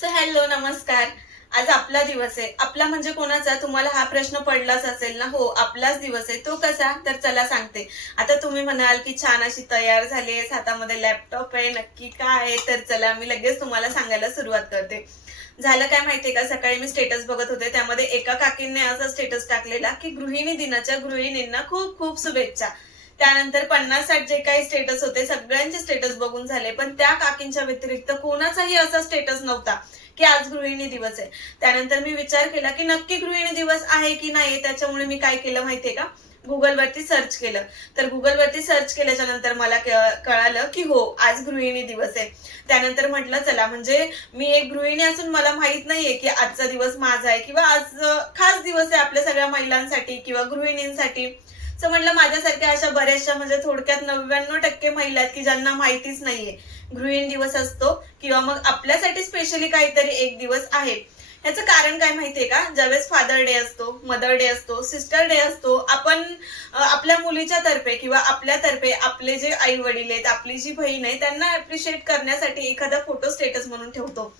So hello नमस्कार. आज आपला दिवस आहे. आपला म्हणजे कोणाचा? तुम्हाला हा प्रश्न पडलाच असेल ना? हो आपलाच दिवस आहे. तो कसा? तर चला सांगते. आता तुम्ही म्हणाल की छान अशी तयार झाली आहेस. हातामध्ये लॅपटॉप आहे. नक्की काय आहे? तर चला मी लगेच तुम्हाला सांगायला सुरुवात करते. झालं काय माहितीये का? सकाळी मी स्टेटस बघत होते. त्यामध्ये एका काकींनी असा स्टेटस टाकलेला की गृहिणी दिनाच्या गृहिणींना खूप खूप शुभेच्छा. त्यानंतर पन्नास साठ जे काही स्टेटस होते सगळ्यांचे स्टेटस बघून झाले. पण त्या काकींच्या व्यतिरिक्त कोणाचाही असा स्टेटस नव्हता की आज गृहिणी दिवस आहे. त्यानंतर मी विचार केला की नक्की गृहिणी दिवस आहे की नाही त्याच्यामुळे मी काय केलं माहितीये का? गुगलवरती सर्च केलं. तर गुगलवरती सर्च केल्याच्यानंतर मला कळालं की हो आज गृहिणी दिवस आहे. त्यानंतर म्हटलं चला म्हणजे मी एक गृहिणी असून मला माहीत नाहीये की आजचा दिवस माझा आहे किंवा आज खास दिवस आहे आपल्या सगळ्या महिलांसाठी किंवा गृहिणींसाठी. सो म्हटलं माझ्यासारख्या अशा बऱ्याचशा म्हणजे थोडक्यात नव्याण्णव टक्के महिला आहेत की ज्यांना माहितीच नाहीये. गृहिणी दिवस असतो किंवा मग आपल्यासाठी स्पेशली काहीतरी एक दिवस आहे. याचं कारण काय माहितीये का? ज्यावेळेस फादर डे असतो मदर डे असतो सिस्टर डे असतो आपण आपल्या मुलीच्या तर्फे किंवा आपल्या तर्फे आपले जे आई वडील आहेत आपली जी बहीण आहे त्यांना अप्रिशिएट करण्यासाठी एखादा फोटो स्टेटस म्हणून ठेवतो.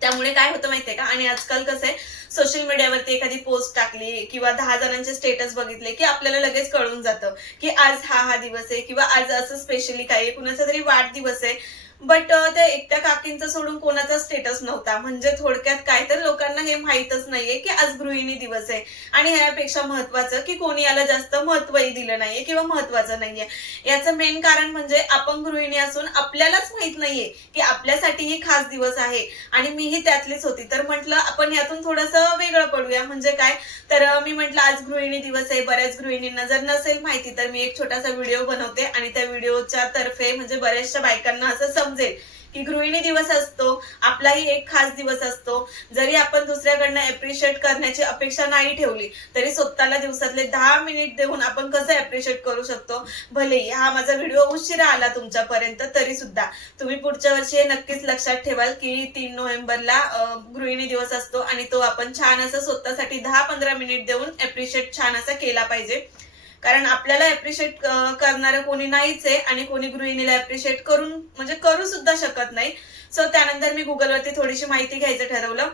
त्यामुळे काय होतं माहितीये का? आणि आजकाल कसं आहे सोशल मीडियावरती एखादी पोस्ट टाकली किंवा दहा जणांचे स्टेटस बघितले की आपल्याला लगेच कळून जातं की आज हा हा दिवस आहे किंवा आज असं स्पेशली काही कुणाचा तरी वाढदिवस आहे. बट त्या एकट्या काकींचा सोडून कोणाचा स्टेटस नव्हता. म्हणजे थोडक्यात काय तर लोकांना हे माहीतच नाहीये की आज गृहिणी दिवस आहे. आणि ह्यापेक्षा महत्वाचं की कोणी याला जास्त महत्वही दिलं नाहीये किंवा महत्वाचं नाहीये. याचं मेन कारण म्हणजे आपण गृहिणी असून आपल्यालाच माहीत नाहीये की आपल्यासाठीही खास दिवस आहे. आणि मीही त्यातलीच होती. तर म्हटलं आपण यातून थोडस वेगळं पडूया. म्हणजे काय? तर मी म्हटलं आज गृहिणी दिवस आहे. बऱ्याच गृहिणींना जर नसेल माहिती तर मी एक छोटासा व्हिडिओ बनवते. आणि त्या व्हिडिओच्या तर्फे म्हणजे बऱ्याचशा बायकांना असं समजेल की गृहिणी दिवस असतो आपलाही एक खास दिवस असतो. जरी आपण दुसऱ्याकडनं एप्रिशिएट करण्याची अपेक्षा नाही ठेवली तरी स्वतःला दिवसातले दहा मिनिट देऊन आपण कसं एप्रिशिएट करू शकतो? भले हा माझा व्हिडिओ उशिरा आला तुमच्यापर्यंत तरी सुद्धा तुम्ही पुढच्या वर्षी हे नक्कीच लक्षात ठेवाल की तीन नोव्हेंबरला गृहिणी दिवस असतो आणि तो आपण छान असं स्वतःसाठी दहा पंधरा मिनिट देऊन एप्रिशिएट छान असा केला पाहिजे. कारण आपल्याला अप्रिशिएट करणारं कोणी नाहीच आहे आणि कोणी गृहिणीला अप्रिशिएट करून म्हणजे करू सुद्धा शकत नाही. सो त्यानंतर मी गुगलवरती थोडीशी माहिती घ्यायचं ठरवलं.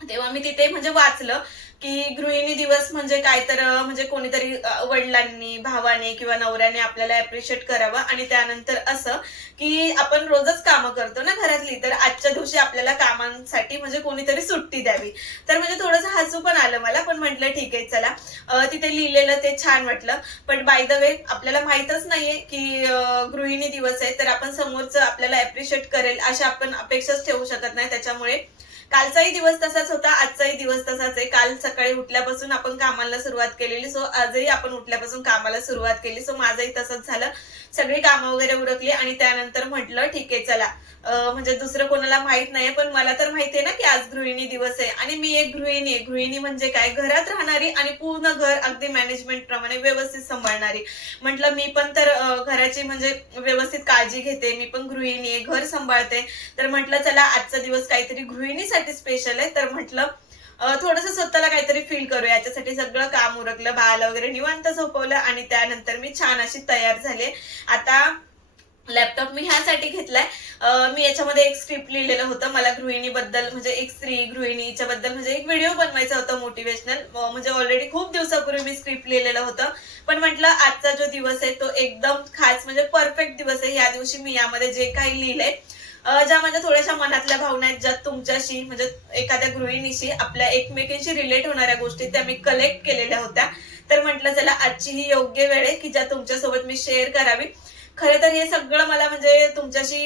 तेव्हा मी तिथे म्हणजे वाचलं. की गृहिणी दिवस म्हणजे काय तर म्हणजे कोणीतरी वडिलांनी भावाने किंवा नवऱ्याने आपल्याला अप्रिशिएट करावं आणि त्यानंतर असं की आपण रोजच कामं करतो ना घरातली तर आजच्या दिवशी आपल्याला कामांसाठी म्हणजे कोणीतरी सुट्टी द्यावी. तर म्हणजे थोडंसं हसू पण आलं मला पण म्हटलं ठीक आहे चला. तिथे लिहिलेलं ते छान वाटलं. पण बाय द वे आपल्याला माहीतच नाहीये की गृहिणी दिवस आहे तर आपण समोरचं आपल्याला अप्रिशिएट करेल अशा आपण अपेक्षाच ठेवू शकत नाही. त्याच्यामुळे कालचाही दिवस तसाच होता आजचाही दिवस तसाच आहे. काल सकाळी उठल्यापासून आपण कामाला सुरुवात केलेली सो आजही आपण उठल्यापासून कामाला सुरुवात केली सो माझंही तसंच झालं. सगळी कामं वगैरे उरकली आणि त्यानंतर म्हटलं ठीक आहे चला. म्हणजे दुसरं कोणाला माहीत नाही पण मला तर माहिती आहे ना की आज गृहिणी दिवस आहे. आणि मी एक गृहिणी आहे. गृहिणी म्हणजे काय? घरात राहणारी आणि पूर्ण घर अगदी मॅनेजमेंट प्रमाणे व्यवस्थित सांभाळणारी. म्हटलं मी पण तर घराची म्हणजे व्यवस्थित काळजी घेते. मी पण गृहिणी आहे घर सांभाळते. तर म्हटलं चला आजचा दिवस काहीतरी गृहिणीसाठी स्पेशल आहे. तर म्हटलं थोडस स्वतःला काहीतरी फील करू याच्यासाठी सगळं काम उरकलं बाळ वगैरे निवांत झोपवलं आणि त्यानंतर मी छान अशी तयार झाले. आता लॅपटॉप मी ह्यासाठी घेतलाय. मी याच्यामध्ये एक स्क्रिप्ट लिहिलेलं होतं. मला गृहिणीबद्दल म्हणजे एक स्त्री गृहिणीच्या बद्दल म्हणजे एक व्हिडिओ बनवायचा होता मोटिवेशनल म्हणजे ऑलरेडी खूप दिवसापूर्वी मी स्क्रिप्ट लिहिलेलं होतं. पण म्हटलं आजचा जो दिवस आहे तो एकदम खास म्हणजे परफेक्ट दिवस आहे. या दिवशी मी यामध्ये जे काही लिहिलंय ज्या माझ्या थोड्याशा मनातल्या भावना आहेत ज्या तुमच्याशी म्हणजे एखाद्या गृहिणीशी आपल्या एकमेकींशी रिलेट होणाऱ्या गोष्टी त्या मी कलेक्ट केलेल्या होत्या. तर म्हटलं चला आजची ही योग्य वेळ आहे की ज्या तुमच्यासोबत मी शेअर करावी. खरं तर हे सगळं मला म्हणजे तुमच्याशी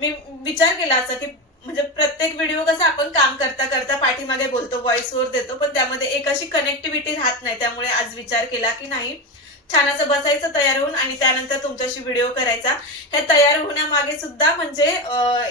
मी विचार केला असा की म्हणजे प्रत्येक व्हिडिओ कसं आपण काम करता करता पाठीमागे बोलतो व्हॉइसवर देतो पण त्यामध्ये एक अशी कनेक्टिव्हिटी राहत नाही. त्यामुळे आज विचार केला की नाही छान असं बसायचं तयार होऊन आणि त्यानंतर तुमच्याशी व्हिडिओ करायचा. हे तयार होण्यामागे सुद्धा म्हणजे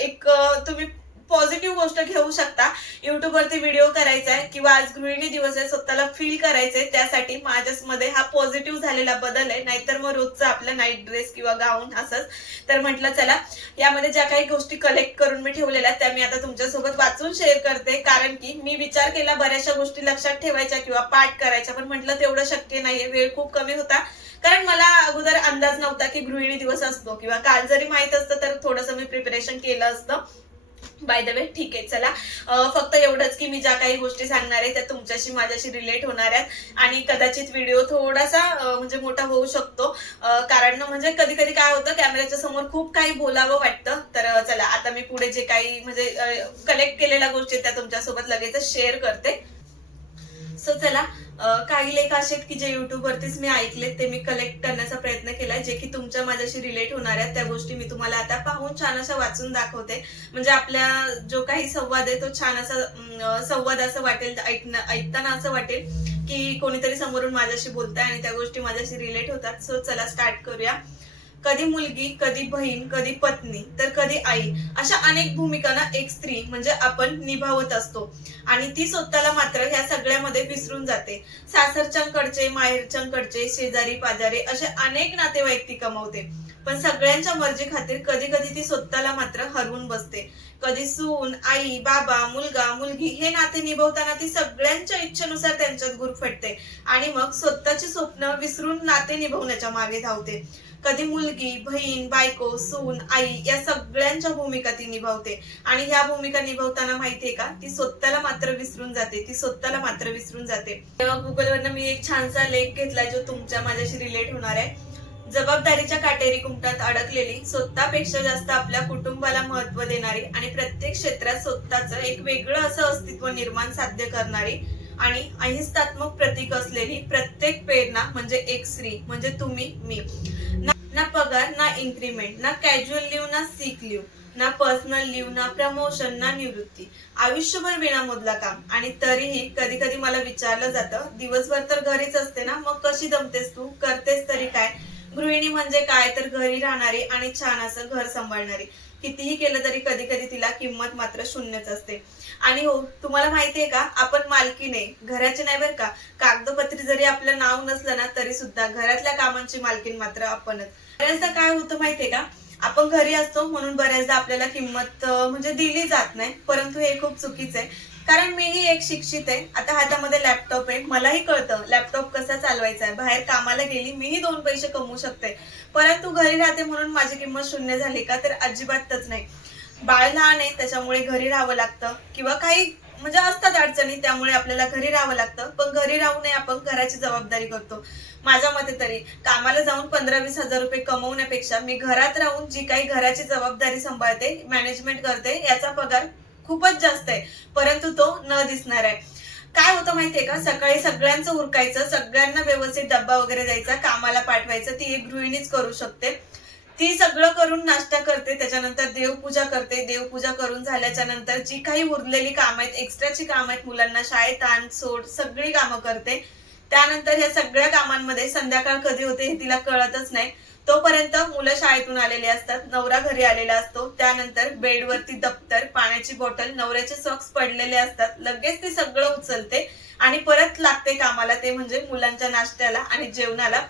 एक तुम्ही पॉझिटिव्ह गोष्ट घेऊ शकता. युट्यूबवरती व्हिडिओ करायचा आहे किंवा आज गृहिणी दिवस आहे स्वतःला फील करायचंय त्यासाठी माझ्यामध्ये हा पॉझिटिव्ह झालेला बदल आहे. नाहीतर मग रोजचा आपला नाईट ड्रेस किंवा गाऊन असंच. तर म्हटलं चला यामध्ये ज्या काही गोष्टी कलेक्ट करून मी ठेवलेल्या त्या मी आता तुमच्यासोबत वाचून शेअर करते. कारण की मी विचार केला बऱ्याचशा गोष्टी लक्षात ठेवायच्या किंवा पाठ करायच्या पण म्हटलं तेवढं शक्य नाहीये वेळ खूप कमी होता. कारण मला अगोदर अंदाज नव्हता की गृहिणी दिवस असतो किंवा काल जरी माहीत असतं तर थोडंसं मी प्रिपरेशन केलं असतं. बाय द वे ठीक आहे चला. फक्त एवढंच की मी ज्या काही गोष्टी सांगणार आहे त्या तुमच्याशी माझ्याशी रिलेट होणार आहेत. आणि कदाचित व्हिडिओ थोडासा म्हणजे मोठा होऊ शकतो. कारण म्हणजे कधी कधी काय होतं कॅमेऱ्याच्या समोर खूप काही बोलावं वाटतं. तर चला आता मी पुढे जे काही म्हणजे कलेक्ट केलेल्या गोष्टी आहेत त्या तुमच्यासोबत लगेचच शेअर करते. सो चला काही लेख असे आहेत की जे युट्यूब वरतीच मी ऐकलेत ते मी कलेक्ट करण्याचा प्रयत्न केलाय. जे की तुमच्या माझ्याशी रिलेट होणार आहेत त्या गोष्टी मी तुम्हाला आता पाहून छान अशा वाचून दाखवते. म्हणजे आपल्या जो काही संवाद आहे तो छान असा संवाद असं वाटेल ऐकणं ऐकताना असं वाटेल की कोणीतरी समोरून माझ्याशी बोलताय आणि त्या गोष्टी माझ्याशी रिलेट होतात. सो चला स्टार्ट करूया. कधी मुलगी कधी बहीण कधी पत्नी तर कधी आई अशा अनेक भूमिकांना एक स्त्री म्हणजे आपण निभावत असतो. आणि ती स्वतःला मात्र ह्या सगळ्यामध्ये विसरून जाते. सासरच्यांकडचे माहेरच्यांकडचे शेजारी पाजारी असे अनेक नातेवाईक ती कमवते. पण सगळ्यांच्या मर्जी खातीर कधी कधी ती स्वतःला मात्र हरवून बसते. कधी सून आई बाबा मुलगा मुलगी हे नाते निभवताना ती सगळ्यांच्या इच्छेनुसार त्यांच्यात गुरफटते. आणि मग स्वतःची स्वप्न विसरून नाते निभवण्याच्या मागे धावते. कधी मुलगी बहीण बायको सून आई या सगळ्यांच्या भूमिका ती निभावते. आणि ह्या भूमिका निभावताना माहितीये का? ती स्वतःला मात्र विसरून जाते. ती स्वतःला मात्र विसरून जाते. तेव्हा गुगलवरनं मी एक छानसा लेख घेतलाय जो तुमच्या माझ्याशी रिलेट होणार आहे. जबाबदारीच्या काटेरी कुमटात अडकलेली स्वतःपेक्षा जास्त आपल्या कुटुंबाला महत्त्व देणारी आणि प्रत्येक क्षेत्रात स्वतःचं एक वेगळं असं अस्तित्व निर्माण साध्य करणारी आणि अहिंसात्मक प्रतीक असलेली प्रत्येक प्रेरणा म्हणजे एक स्त्री म्हणजे तुम्ही मी. ना ना पगार ना इन्क्रीमेंट ना कॅज्युअल लिव्ह ना सिक लिव्ह ना पर्सनल लिव्ह ना प्रमोशन ना निवृत्ती. आयुष्यभर विनामोदला काम. आणि तरीही कधी कधी मला विचारलं जातं दिवसभर तर घरीच असते ना मग कशी दमतेस तू? करतेस तरी काय? गृहिणी म्हणजे काय? तर घरी राहणारी आणि छान असं घर सांभाळणारी. कितीही केलं तरी कधी कधी तिला किंमत मात्र शून्यच असते. आणि हो तुम्हाला माहितीये का? आपण मालकी नाही. नाही बरं का? कागदपत्री जरी आपलं नाव नसलं ना तरी सुद्धा घरातल्या कामांची मालकीन मात्र आपणच. बऱ्याचदा काय होतं माहितीये का? आपण घरी असतो म्हणून बऱ्याचदा आपल्याला किंमत म्हणजे दिली जात नाही. परंतु हे खूप चुकीचं आहे. कारण मीही एक शिक्षित आहे. आता हातामध्ये लॅपटॉप आहे. मलाही कळतं लॅपटॉप कसा चालवायचा आहे? बाहेर कामाला गेली मीही दोन पैसे कमवू शकते. परंतु घरी राहते म्हणून माझी किंमत शून्य झाली का? तर अजिबातच नाही. बाळ लहान आहे त्याच्यामुळे घरी राहावं लागतं. किंवा काही म्हणजे असतात अडचणी त्यामुळे आपल्याला घरी राहावं लागतं. पण घरी राहू नये आपण घराची जबाबदारी करतो. माझ्या मते तरी कामाला जाऊन पंधरा वीस हजार रुपये कमवण्यापेक्षा मी घरात राहून जी काही घराची जबाबदारी सांभाळते मॅनेजमेंट करते याचा पगार खूपच जास्त आहे. परंतु तो न दिसणार आहे. काय होतं माहितीये का? सकाळी सगळ्यांचं उरकायचं सगळ्यांना व्यवस्थित डब्बा वगैरे द्यायचा कामाला पाठवायचं ती एक गृहिणीच करू शकते. ती सगळं करून नाश्ता करते त्याच्यानंतर देवपूजा करते. देवपूजा करून झाल्याच्यानंतर जी काही उरलेली कामं आहेत एक्स्ट्राची कामं आहेत मुलांना शाळेत आण सोड सगळी कामं करते. त्यानंतर या सगळ्या कामांमध्ये संध्याकाळ कधी होते हे तिला कळतच नाही. तोपर्यंत मुलं शाळेतून आलेले असतात नवरा घरी आलेला असतो. त्यानंतर बेडवरती दप्तर पाण्याची बॉटल नवऱ्याचे सॉक्स पडलेले असतात. लगेच ती सगळं उचलते आणि परत लागते कामाला ते म्हणजे मुलांच्या नाश्त्याला आणि जेवणाला.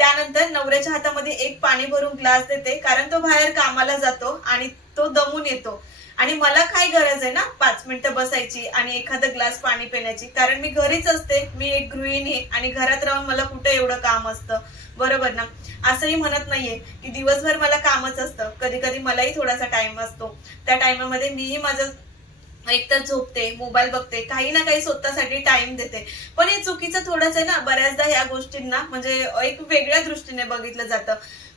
त्यानंतर नवऱ्याच्या हातामध्ये एक पाणी भरून ग्लास देते कारण तो बाहेर कामाला जातो आणि तो दमून येतो. आणि मला काय गरज आहे ना पाच मिनिटं बसायची आणि एखादा ग्लास पाणी पिण्याची? कारण मी घरीच असते मी एक गृहिणी आणि घरात राहून मला कुठे एवढं काम असतं? बरोबर ना? असंही म्हणत नाहीये की दिवसभर मला कामच असतं. कधी कधी मलाही थोडासा टाइम असतो. त्या टायमामध्ये मीही माझं एकतर झोपते मोबाईल बघते काही ना काही स्वतःसाठी टाइम देते. पण हे चुकीचं थोडंच आहे ना बऱ्याचदा ह्या गोष्टींना म्हणजे एक वेगळ्या दृष्टीने बघितलं जातं.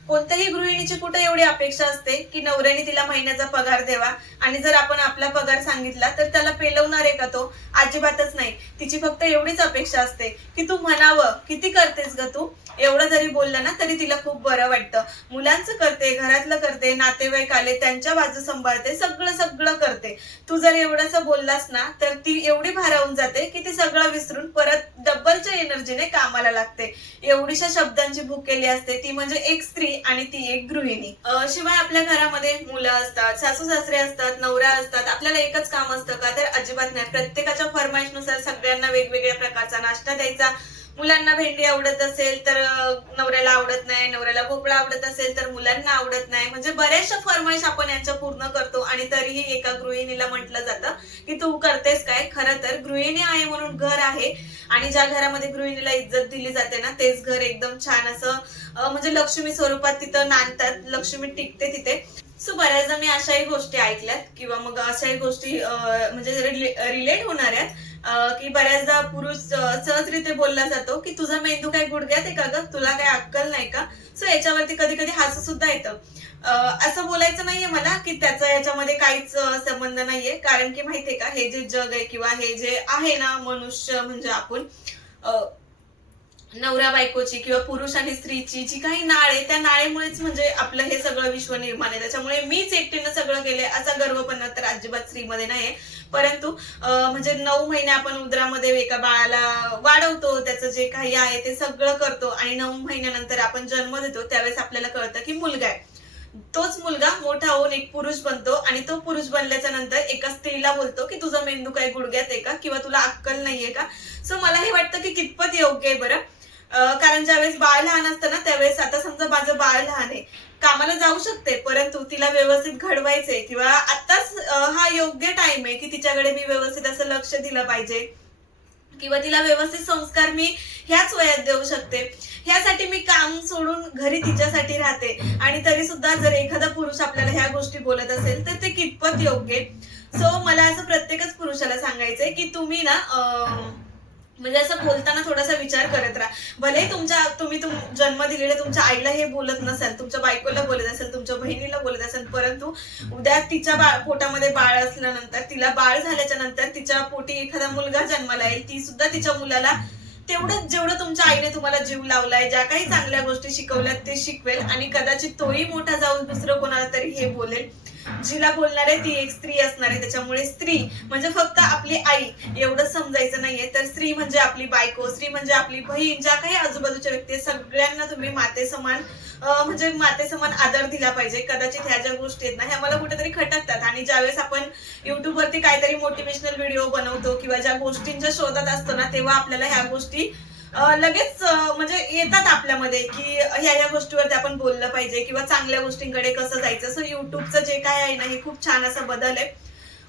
कोणत्याही गृहिणीची कुठे एवढी अपेक्षा असते की नवऱ्याने तिला महिन्याचा पगार द्यावा? आणि जर आपण आपला पगार सांगितला तर त्याला पेलवणार आहे का तो? अजिबातच नाही. तिची फक्त एवढीच अपेक्षा असते की तू म्हणावं किती करतेस ग तू? एवढं जरी बोललं ना तरी तिला खूप बरं वाटतं. मुलांचं करते घरातलं करते नातेवाईक आले त्यांच्या बाजू सांभाळते सगळं सगळं करते. तू जर एवढंसं बोललास ना तर ती एवढी भारावून जाते की ती सगळं विसरून परत डबलच्या एनर्जीने कामाला लागते. एवढीशा शब्दांची भूकेली असते. ती म्हणजे एक स्त्री आणि ती एक गृहिणी. शिवाय आपल्या घरामध्ये मुलं असतात सासू सासरे असतात नवरा असतात आपल्याला एकच काम असतं का? तर अजिबात नाही. प्रत्येकाच्या फरमाईशनुसार सगळ्यांना वेगवेगळ्या प्रकारचा नाश्ता द्यायचा मुलांना भेंडी आवडत असेल तर नवऱ्याला आवडत नाही नवऱ्याला भोपळा आवडत असेल तर मुलांना आवडत नाही. म्हणजे बऱ्याचशा फरमाईश आपण यांच्या पूर्ण करतो आणि तरीही एका गृहिणीला म्हटलं जातं की तू करतेस काय? खरं तर गृहिणी आहे म्हणून घर आहे आणि ज्या घरामध्ये गृहिणीला इज्जत दिली जाते ना तेच घर एकदम छान असं म्हणजे लक्ष्मी स्वरूपात तिथं नांदतात लक्ष्मी टिकते तिथे. सो बऱ्याचदा मी अशाही गोष्टी ऐकल्यात किंवा मग अशाही गोष्टी म्हणजे रिलेट होणार आहेत की बऱ्याचदा पुरुष सहजरित्या बोलला जातो की तुझा मेंदू काय गुडघ्यात आहे का ग? तुला काय अक्कल नाही का? सो याच्यावरती कधी कधी हास सुद्धा येतं असं बोलायचं नाहीये मला की त्याचा याच्यामध्ये काहीच संबंध नाहीये. कारण की माहितीये का हे जे जग आहे किंवा हे जे आहे ना मनुष्य म्हणजे आपण नवरा बायकोची किंवा पुरुष आणि स्त्रीची जी काही नाळ आहे त्या नाळेमुळेच म्हणजे आपलं हे सगळं विश्व निर्माण आहे. त्याच्यामुळे मीच एकटीनं सगळं केलंय असा गर्वपणा तर अजिबात स्त्रीमध्ये नाहीये. परंतु म्हणजे नऊ महिने आपण उदरामध्ये एका बाळाला वाढवतो त्याचं जे काही आहे ते सगळं करतो आणि नऊ महिन्यानंतर आपण जन्म देतो त्यावेळेस आपल्याला कळतं की मुलगा आहे. तोच मुलगा मोठा होऊन एक पुरुष बनतो आणि तो पुरुष बनल्याच्या नंतर एका स्त्रीला बोलतो की तुझा मेंदू काय गुडघ्यात आहे का? किंवा तुला अक्कल नाहीये का? सो मला हे वाटतं की कितपत योग्य आहे बरं. कारण ज्यावेळेस बाळ लहान असतं ना त्यावेळेस आता समजा माझं बाळ लहान आहे. कामाला जाऊ शकते परंतु तिला व्यवस्थित घडवायचंय किंवा आताच हा योग्य टाइम आहे की तिच्याकडे मी व्यवस्थित असं लक्ष दिलं पाहिजे. किंवा तिला व्यवस्थित संस्कार मी ह्याच वयात देऊ शकते. ह्यासाठी मी काम सोडून घरी तिच्यासाठी राहते. आणि तरी सुद्धा जर एखादा पुरुष आपल्याला ह्या गोष्टी बोलत असेल तर ते कितपत योग्य सो मला असं प्रत्येकच पुरुषाला सांगायचंय की तुम्ही ना अं, म्हणजे असं बोलताना थोडासा विचार करत राहा. भले तुमच्या तुम्ही तुम जन्म दिलेल्या तुमच्या आईला हे बोलत नसाल तुमच्या बायकोला बोलत असेल तुमच्या बहिणीला बोलत असेल परंतु उद्या तिच्या पोटामध्ये बाळ असल्यानंतर तिला बाळ झाल्याच्यानंतर तिच्या पोटी एखादा मुलगा जन्माला येईल ती सुद्धा तिच्या मुलाला तेवढंच जेवढं तुमच्या आईने तुम्हाला जीव लावलाय ज्या काही चांगल्या गोष्टी शिकवल्यात ते शिकवेल आणि कदाचित तोही मोठा जाऊन दुसरं कोणाला तरी हे बोलेल. जिला बोलणार आहे ती एक स्त्री असणार आहे त्याच्यामुळे स्त्री म्हणजे फक्त आपली आई एवढं समजायचं नाहीये. तर स्त्री म्हणजे आपली बायको स्त्री म्हणजे आपली बहीण ज्या काही आजूबाजूच्या व्यक्ती सगळ्यांना तुम्ही माते समान म्हणजे माते समान आदर दिला पाहिजे. कदाचित ह्या ज्या गोष्टी आहेत ना ह्या मला कुठेतरी खटकतात. आणि ज्यावेळेस आपण युट्यूबवरती काहीतरी मोटिवेशनल व्हिडिओ बनवतो किंवा ज्या गोष्टींच्या शोधात असतो ना तेव्हा आपल्याला ह्या गोष्टी लगेच म्हणजे येतात आपल्यामध्ये की ह्या या गोष्टीवरती आपण बोललं पाहिजे किंवा चांगल्या गोष्टींकडे कसं जायचं. सो युट्यूबचं जे काय आहे ना हे खूप छान असा बदल आहे.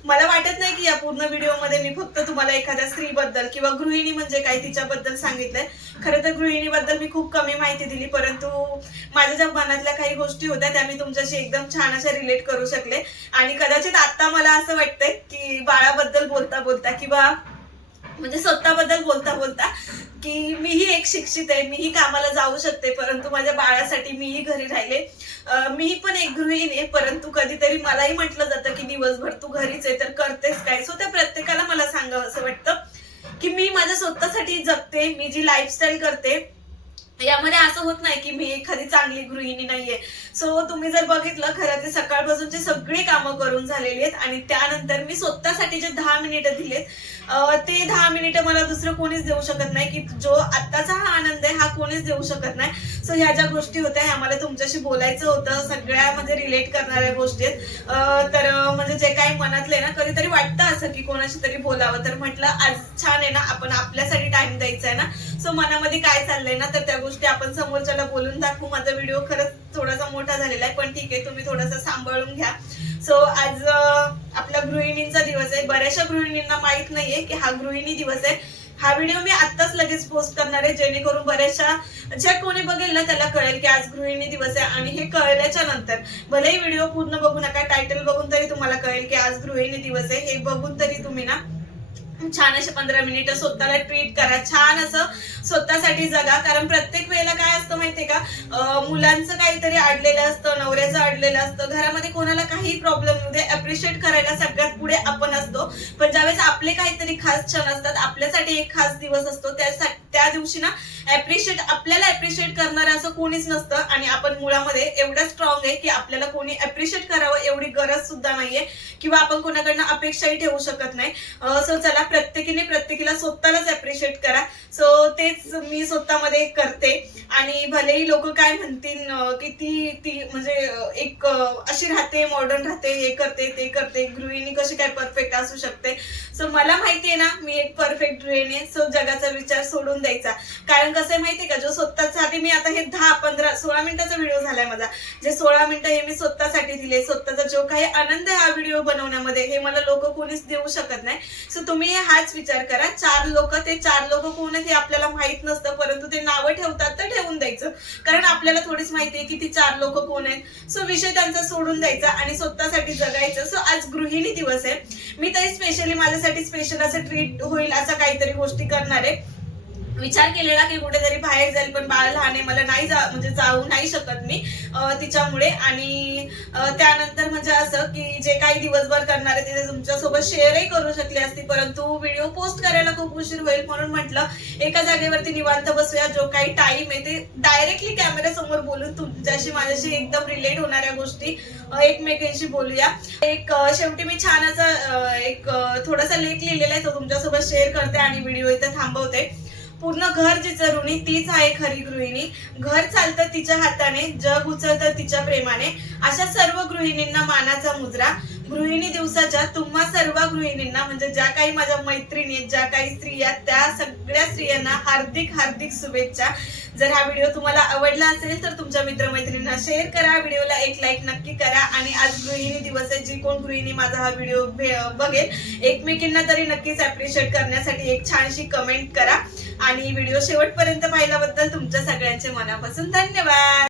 मला वाटत नाही की या पूर्ण व्हिडिओमध्ये मी फक्त तुम्हाला एखाद्या स्त्रीबद्दल किंवा गृहिणी म्हणजे काय तिच्याबद्दल सांगितलंय. खरं तर गृहिणीबद्दल मी खूप कमी माहिती दिली परंतु माझ्या ज्या मनातल्या काही गोष्टी होत्या त्या मी तुमच्याशी एकदम छान अशा रिलेट करू शकले. आणि कदाचित आत्ता मला असं वाटतंय की बाळाबद्दल बोलता बोलता किंवा म्हणजे स्वतःबद्दल बोलता बोलता की मीही एक शिक्षित आहे मीही कामाला जाऊ शकते परंतु माझ्या बाळासाठी मीही घरी राहिले. मी मीही पण एक गृहिणी आहे परंतु कधीतरी मलाही म्हटलं जातं की दिवसभर तू घरीच आहे तर करतेस काय? सो त्या प्रत्येकाला मला सांगावं असं वाटतं की मी माझ्या स्वतःसाठी जगते मी जी लाईफस्टाईल करते यामध्ये असं होत नाही की मी एखादी चांगली गृहिणी नाहीये. सो तुम्ही जर बघितलं खरं ते सकाळपासूनची सगळी कामं करून झालेली आहेत आणि त्यानंतर मी स्वतःसाठी जे दहा मिनिटं दिलेत ते दहा मिनिटं मला दुसरं कोणीच देऊ शकत नाही की जो आत्ताचा हा आनंद आहे हा कोणीच देऊ शकत नाही. सो ह्या ज्या गोष्टी होत्या ह्या मला तुमच्याशी बोलायचं होतं सगळ्या म्हणजे रिलेट करणाऱ्या गोष्टी आहेत. तर म्हणजे जे काही मनातले ना कधीतरी वाटतं असं की कोणाशी तरी बोलावं. तर म्हटलं आज छान आहे ना आपण आपल्यासाठी टाइम द्यायचा आहे ना. सो मनामध्ये काय चाललंय ना तर त्या गोष्टी आपण समोरच्याला बोलून दाखवू. माझा व्हिडिओ खरंच थोडासा मोठा झालेला आहे पण ठीक आहे तुम्ही थोडासा सांभाळून घ्या. सो आज आपला गृहिणींचा दिवस आहे. बऱ्याचशा गृहिणींना माहीत नाहीये की हा गृहिणी दिवस आहे. हा व्हिडिओ मी आत्ताच लगेच पोस्ट करणार आहे जेणेकरून बऱ्याचशा ज्या कोणी बघेल ना त्याला कळेल की आज गृहिणी दिवस आहे आणि हे कळल्याच्या नंतर भलेही व्हिडिओ पूर्ण बघू नका टायटल बघून तरी तुम्हाला कळेल की आज गृहिणी दिवस आहे. हे बघून तरी तुम्ही ना छान असे पंधरा मिनिटं स्वतःला ट्रीट करा. छान असं स्वतःसाठी जगा. कारण प्रत्येक वेळेला काय असतं माहितीये का? मुलांचं काहीतरी अडलेलं असतं नवऱ्याचं अडलेलं असतं. घरामध्ये कोणाला काही प्रॉब्लेम येऊ दे अप्रिशिएट करायला सगळ्यात पुढे आपण असतो. पण ज्यावेळेस आपले काहीतरी खास क्षण असतात आपल्यासाठी एक खास दिवस असतो त्यासाठी त्या दिवशी ना ऍप्रिशिएट आपल्याला ऍप्रिशिएट करणारं असं कोणीच नसतं आणि आपण मुळामध्ये एवढं स्ट्रॉंग आहे की आपल्याला कोणी ऍप्रिशिएट करावं एवढी गरज सुद्धा नाहीये किंवा आपण कोणाकडनं अपेक्षाही ठेवू शकत नाही. सो चला प्रत्येकीने प्रत्येकीला स्वतःलाच ऍप्रिशिएट करा. सो तेच मी स्वतःमध्ये करते. आणि भलेही लोक काय म्हणतील की ती ती म्हणजे एक अशी राहते मॉडर्न राहते हे करते ते करते गृहिणी कशी काय परफेक्ट असू शकते. सो मला माहिती आहे ना मी एक परफेक्ट गृहिणी आहे. सो जगाचा विचार सोडून द्यायचा. कारण कसं आहे माहितीये का जो स्वतःसाठी मी आता हे दहा पंधरा सोळा मिनिटाचा व्हिडिओ झालाय माझा. जे सोळा मिनिटं हे मी स्वतःसाठी दिले स्वतःचा जो काही आनंद हा व्हिडिओ बनवण्यामध्ये हे मला लोक कोणीच देऊ शकत नाही. सो तुम्ही हाच विचार करा. चार लोक ते चार लोक कोण आहेत हे आपल्याला माहीत नसतं परंतु ते नावं ठेवतात तर ठेवून द्यायचं. कारण आपल्याला थोडीच माहिती आहे की ती चार लोक कोण आहेत. सो विषय त्यांचा सोडून द्यायचा आणि स्वतःसाठी जगायचं. सो आज गृहिणी दिवस आहे. मी तरी स्पेशली माझ्यासाठी स्पेशल असं ट्रीट होईल असं काहीतरी गोष्टी करणार आहे. विचार केलेला की कुठेतरी बाहेर जाईल पण बाळ लहान आहे मला नाही जा म्हणजे जाऊ नाही शकत मी तिच्यामुळे. आणि त्यानंतर म्हणजे असं की जे काही दिवसभर करणार आहे ते तुमच्यासोबत शेअरही करू शकले असते परंतु व्हिडिओ पोस्ट करायला खूप उशीर होईल म्हणून म्हटलं एका जागेवरती निवांत बसूया जो काही टाइम आहे ते डायरेक्टली कॅमेऱ्यासमोर बोलून तुमच्याशी माझ्याशी एकदम रिलेट होणाऱ्या गोष्टी एकमेकींशी एकमेकांशी बोलूया. एक शेवटी मी छान असा एक थोडासा लेख लिहिलेला आहे तो तुमच्यासोबत शेअर करते आणि व्हिडिओ इथे थांबवते. पूर्ण घर जी ऋणी तीच आहे खरी गृहिणी. घर चालतं तिच्या हाताने जग उचलतं तिच्या प्रेमाने. अशा सर्व गृहिणींना मानाचा मुजरा गृहिणी दिवसाच्या तुम्हा सर्व गृहिणींना म्हणजे ज्या काही माझ्या मैत्रिणी आहेत, ज्या काही स्त्रिया त्या सगळ्या सगळ्या स्त्रियांना हार्दिक हार्दिक शुभेच्छा. जर हा व्हिडिओ तुम्हाला आवडला असेल तर तुमच्या मित्रमैत्रिणींना शेअर करा. व्हिडिओला एक लाईक नक्की करा. आणि आज गृहिणी दिवस आहे जी कोण गृहिणी माझा हा व्हिडिओ बघेल एकमेकींना तरी नक्कीच अप्रिशिएट करण्यासाठी एक छानशी कमेंट करा. आणि व्हिडिओ शेवटपर्यंत पाहिल्याबद्दल तुमच्या सगळ्यांचे मनापासून धन्यवाद.